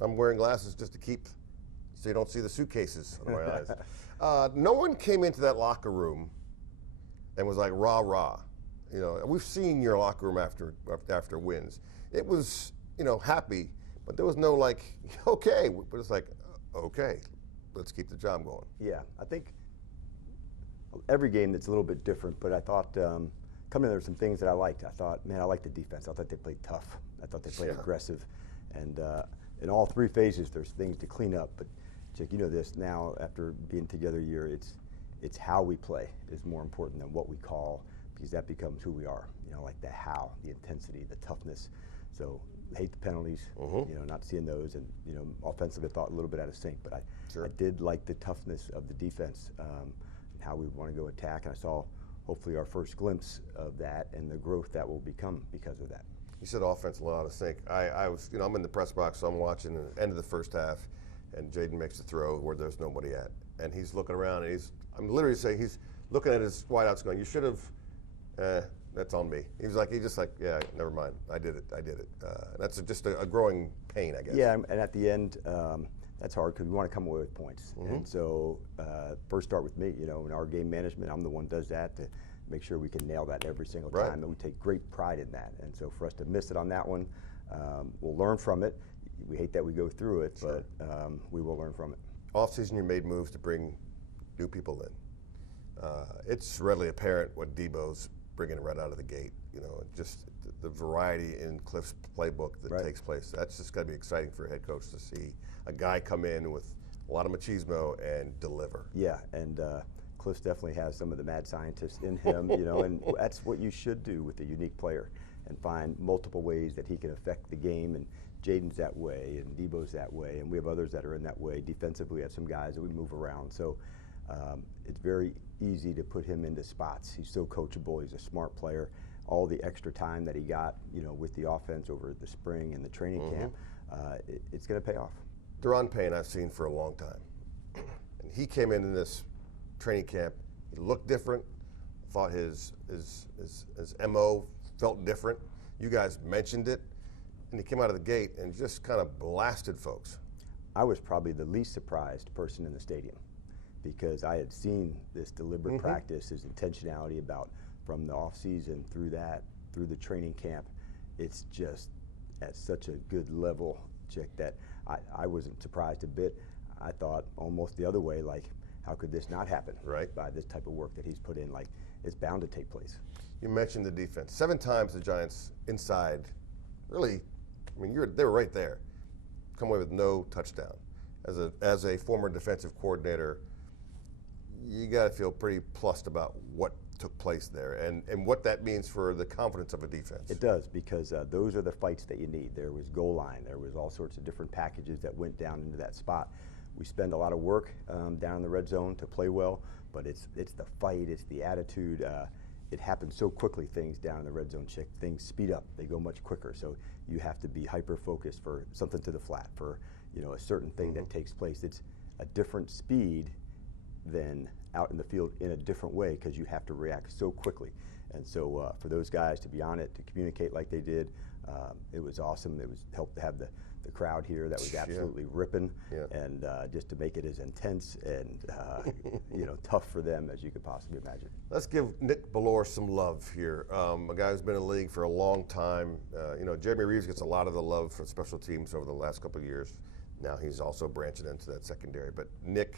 I'm wearing glasses just to keep, so you don't see the suitcases on my eyes. No one came into that locker room and was like rah rah. You know, we've seen your locker room after wins. It was, you know, happy, but there was no like, okay, but it's like, okay, let's keep the job going. Yeah, I think every game that's a little bit different, but I thought coming in there were some things that I liked. I thought, man, I liked the defense. I thought they played tough. I thought they played aggressive. And in all three phases, there's things to clean up. But Chick, you know this now, after being together a year, it's how we play is more important than what we call, because that becomes who we are. You know, like the how, the intensity, the toughness. So hate the penalties, you know, not seeing those, and you know, offensively I thought a little bit out of sync, but I did like the toughness of the defense and how we want to go attack, and I saw hopefully our first glimpse of that and the growth that will become because of that. You said offense a lot out of sync. I was, you know, I'm in the press box, so I'm watching the end of the first half, and Jaden makes a throw where there's nobody at, and he's looking around, and I'm literally saying, he's looking at his wideouts going, you should have, that's on me. He was just like, yeah, never mind. I did it. That's just a growing pain, I guess. Yeah, and at the end, that's hard because we want to come away with points. And so first start with me, you know, in our game management, I'm the one who does that to make sure we can nail that every single time. And we take great pride in that. And so for us to miss it on that one, we'll learn from it. We hate that we go through it, but we will learn from it. Off-season, you made moves to bring new people in. It's readily apparent what Debo's bringing right out of the gate. You know, just the variety in Cliff's playbook that takes place. That's just got to be exciting for a head coach to see a guy come in with a lot of machismo and deliver. Yeah, and Cliff definitely has some of the mad scientists in him, you know, and that's what you should do with a unique player and find multiple ways that he can affect the game. And Jaden's that way, and Debo's that way, and we have others that are in that way. Defensively, we have some guys that we move around. So it's very easy to put him into spots. He's so coachable. He's a smart player. All the extra time that he got, you know, with the offense over the spring and the training camp, it's going to pay off. Deron Payne I've seen for a long time, and he came in this training camp. He looked different. Thought his MO felt different. You guys mentioned it, and he came out of the gate and just kind of blasted folks. I was probably the least surprised person in the stadium, because I had seen this deliberate practice, his intentionality about from the off season through the training camp. It's just at such a good level, Chick, that I wasn't surprised a bit. I thought almost the other way, like, how could this not happen? Right, by this type of work that he's put in, like, it's bound to take place. You mentioned the defense. 7 times the Giants inside, really, I mean, they were right there. Come away with no touchdown. As a former defensive coordinator, you got to feel pretty plussed about what took place there and what that means for the confidence of a defense. It does, because those are the fights that you need. There was goal line. There was all sorts of different packages that went down into that spot. We spend a lot of work down in the red zone to play well, but it's the fight, it's the attitude. It happens so quickly, things down in the red zone, Chick. Things speed up. They go much quicker. So you have to be hyper-focused for something to the flat, for, you know, a certain thing that takes place. It's a different speed than out in the field in a different way, because you have to react so quickly. And so for those guys to be on it, to communicate like they did, it was awesome. It was helped to have the crowd here that was absolutely ripping, and just to make it as intense and you know, tough for them as you could possibly imagine. Let's give Nick Bellore some love here. A guy who's been in the league for a long time. You know, Jeremy Reeves gets a lot of the love for special teams over the last couple of years. Now he's also branching into that secondary. But Nick,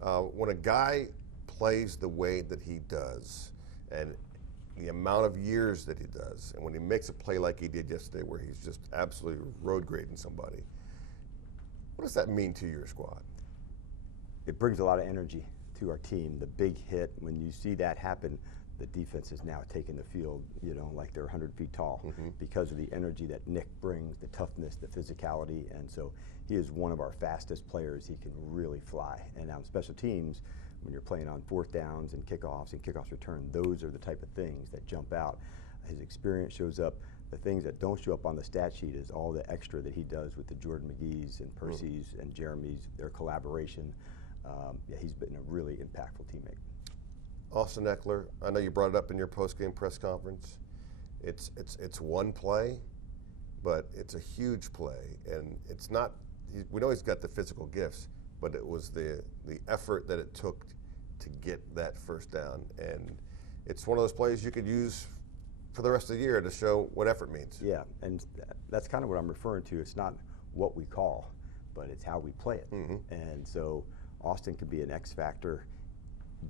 when a guy plays the way that he does, and the amount of years that he does, and when he makes a play like he did yesterday where he's just absolutely road grading somebody, what does that mean to your squad? It brings a lot of energy to our team. The big hit, when you see that happen, the defense is now taking the field, you know, like they're 100 feet tall, because of the energy that Nick brings, the toughness, the physicality. And so he is one of our fastest players. He can really fly. And on special teams, when you're playing on 4th downs and kickoffs return, those are the type of things that jump out. His experience shows up. The things that don't show up on the stat sheet is all the extra that he does with the Jordan McGee's and Percy's and Jeremy's, their collaboration. Yeah, he's been a really impactful teammate. Austin Eckler, I know you brought it up in your post-game press conference. It's one play, but it's a huge play, and it's not we know he's got the physical gifts, but it was the effort that it took to get that first down. And it's one of those plays you could use for the rest of the year to show what effort means. Yeah, and that's kind of what I'm referring to. It's not what we call, but it's how we play it. And so Austin can be an X factor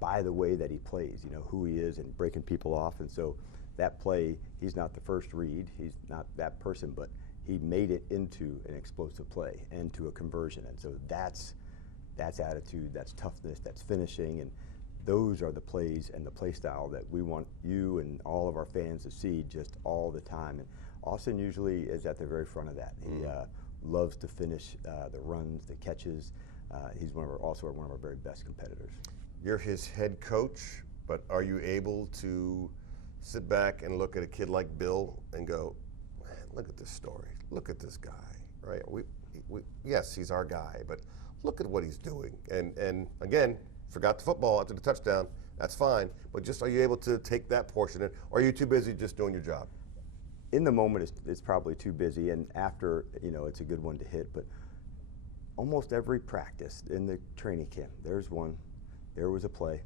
by the way that he plays, you know, who he is and breaking people off. And so that play, he's not the first read, he's not that person, but he made it into an explosive play and to a conversion. And so that's attitude, that's toughness, that's finishing, and those are the plays and the play style that we want you and all of our fans to see just all the time. And Austin usually is at the very front of that. He loves to finish the runs, the catches. He's also one of our very best competitors. You're his head coach, but are you able to sit back and look at a kid like Bill and go, man, look at this story, look at this guy, right? Yes, he's our guy, but look at what he's doing. And again, forgot the football after the touchdown, that's fine, but just are you able to take that portion in, or are you too busy just doing your job? In the moment, it's probably too busy, and after, you know, it's a good one to hit, but almost every practice in the training camp, there was a play,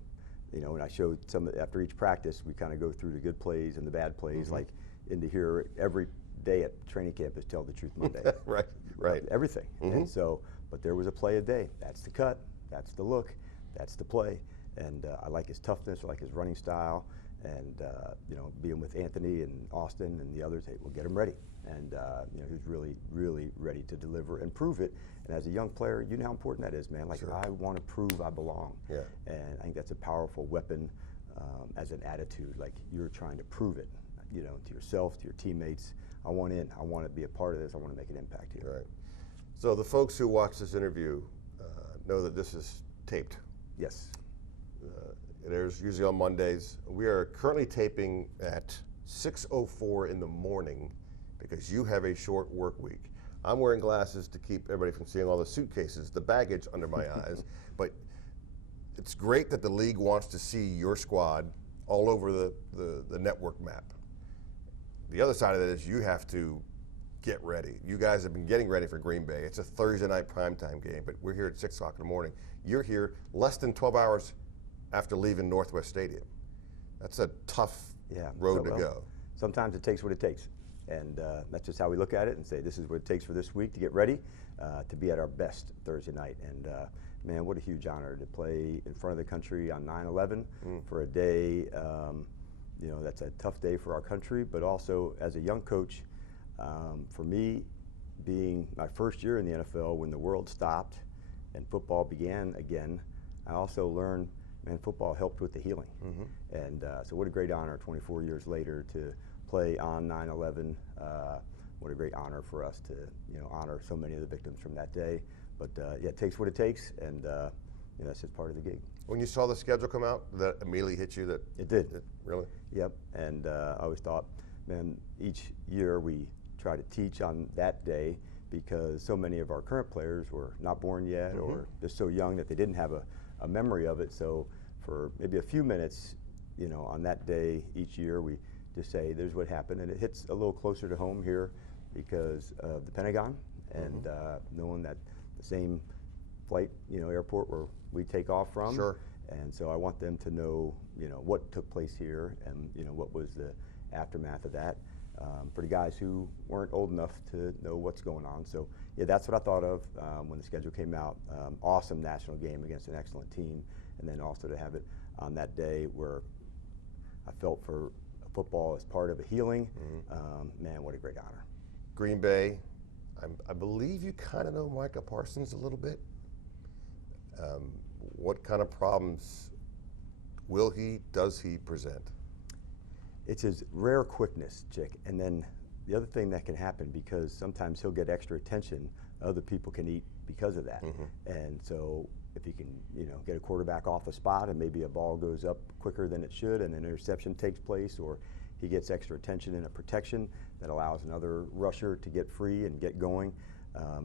you know, and I showed after each practice, we kind of go through the good plays and the bad plays, like into here, every day at training camp is Tell the Truth Monday. right. Everything. And so, but there was a play a day. That's the cut, that's the look, that's the play. And I like his toughness, I like his running style, and you know, being with Anthony and Austin and the others, hey, we'll get him ready. And you know, he was really, really ready to deliver and prove it. And as a young player, you know how important that is, man. Like, sure. I want to prove I belong. Yeah. And I think that's a powerful weapon as an attitude. Like, you're trying to prove it, you know, to yourself, to your teammates. I want in. I want to be a part of this. I want to make an impact here. Right. So the folks who watch this interview know that this is taped. Yes. It airs usually on Mondays. We are currently taping at 6:04 in the morning because you have a short work week. I'm wearing glasses to keep everybody from seeing all the suitcases, the baggage under my eyes. But it's great that the league wants to see your squad all over the network map. The other side of that is you have to get ready. You guys have been getting ready for Green Bay. It's a Thursday night primetime game, but we're here at 6 o'clock in the morning. You're here less than 12 hours after leaving Northwest Stadium. That's a tough road to go. Sometimes it takes what it takes. And that's just how we look at it and say, this is what it takes for this week to get ready to be at our best Thursday night. And man, what a huge honor to play in front of the country on 9/11 for a day. You know, that's a tough day for our country, but also as a young coach, for me, being my first year in the NFL when the world stopped and football began again, I also learned, man, football helped with the healing. And so what a great honor 24 years later to play on 9/11. What a great honor for us to, you know, honor so many of the victims from that day. But yeah, it takes what it takes, and you know, that's just part of the gig. When you saw the schedule come out, that immediately hit you? That it did. Really? Yep. And I always thought, man, each year we try to teach on that day because so many of our current players were not born yet or just so young that they didn't have a memory of it. So for maybe a few minutes, you know, on that day each year, we just say, there's what happened. And it hits a little closer to home here because of the Pentagon and knowing that the same flight, you know, airport where we take off from. Sure. And so I want them to know, you know, what took place here and, you know, what was the aftermath of that for the guys who weren't old enough to know what's going on. So, yeah, that's what I thought of when the schedule came out. Awesome national game against an excellent team. And then also to have it on that day where I felt for football as part of a healing. Man, what a great honor. Green Bay, I believe you kind of know Micah Parsons a little bit. What kind of problems does he present? It's his rare quickness, Chick, and then the other thing that can happen, because sometimes he'll get extra attention, other people can eat because of that. And so if you can, you know, get a quarterback off the spot and maybe a ball goes up quicker than it should and an interception takes place, or he gets extra attention in a protection that allows another rusher to get free and get going.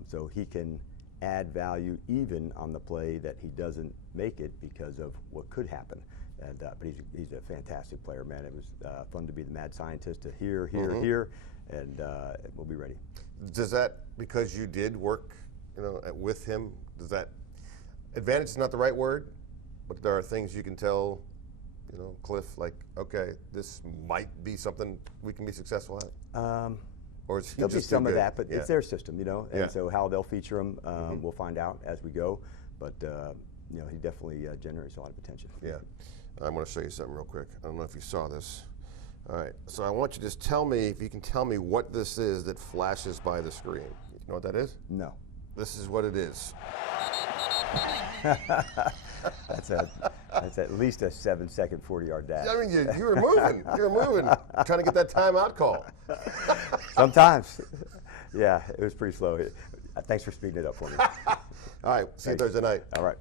So he can add value even on the play that he doesn't make it because of what could happen. And but he's a fantastic player, man. It was fun to be the mad scientist to here, and we'll be ready. Does that, because you did work with him? Does that advantage is not the right word, but there are things you can tell, Cliff, like, okay, this might be something we can be successful at. Or is he There'll be just too some of good? that, but it's their system, and so how they'll feature him, Mm-hmm. we'll find out as we go. But he definitely generates a lot of attention. Yeah. I'm going to show you something real quick. I don't know if you saw this. All right. So I want you to just tell me, if you can tell me what this is that flashes by the screen. You know what that is? No. This is what it is. That's at least a 7-second 40-yard dash. I mean, you were moving. You were moving, trying to get that timeout call. Sometimes. Yeah, it was pretty slow. Thanks for speeding it up for me. All right. See you Thursday night. All right.